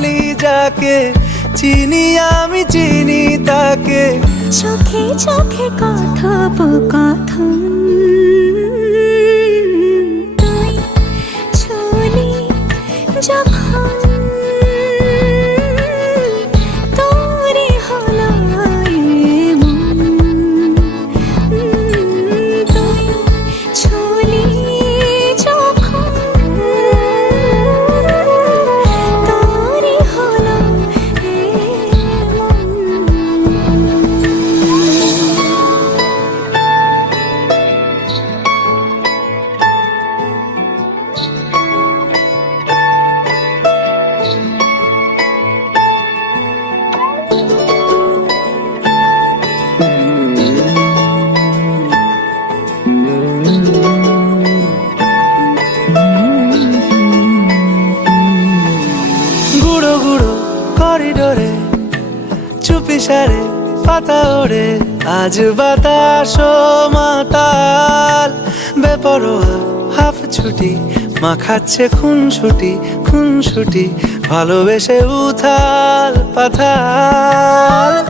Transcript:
বলি যাকে, চিনি আমি চিনি তাকে। চোখে চোখে কথোপকথন, তুই ছুলি যখন তোরে হলো এমন, তুই ছুলি যখন তোরে হলো এমন। গুঁড়ো গুঁড়ো করিডোরে চুপি সারে পাতা ওড়ে, আজ বাতাস মাতাল বেপরোয়া হাফ ছুটি, মাখাচ্ছে খুনসুটি ভালোবেসে উথাল পাথাল।